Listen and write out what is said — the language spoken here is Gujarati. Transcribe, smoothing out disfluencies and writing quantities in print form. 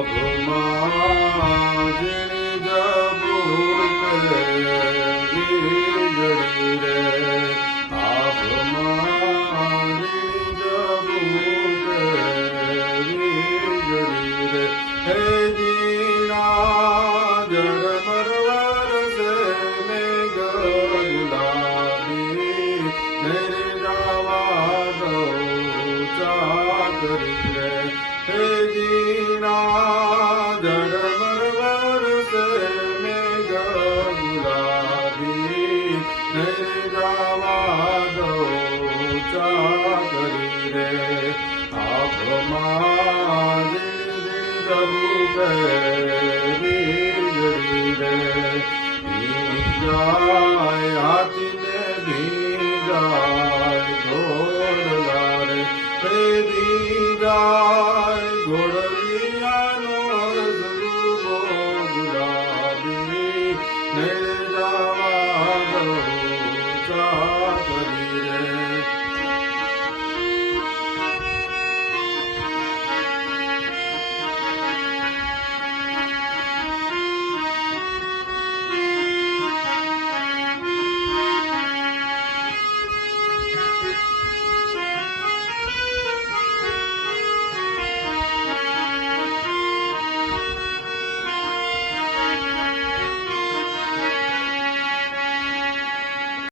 આભમાં ઝીણી જબુકે વીજળી રે આભમાં ઝીણી જબુકે વીજળી રે હે જીણા જળમર વરસે મેઘ ગુલાબી મેરે જાવા દો ચાકરી રે હે જીણા જળમર વરસે મેઘ ગુલાબી મેરે જાવા દો ચાકરી રે આભમાં ઝીણી ઝીણી જબુકે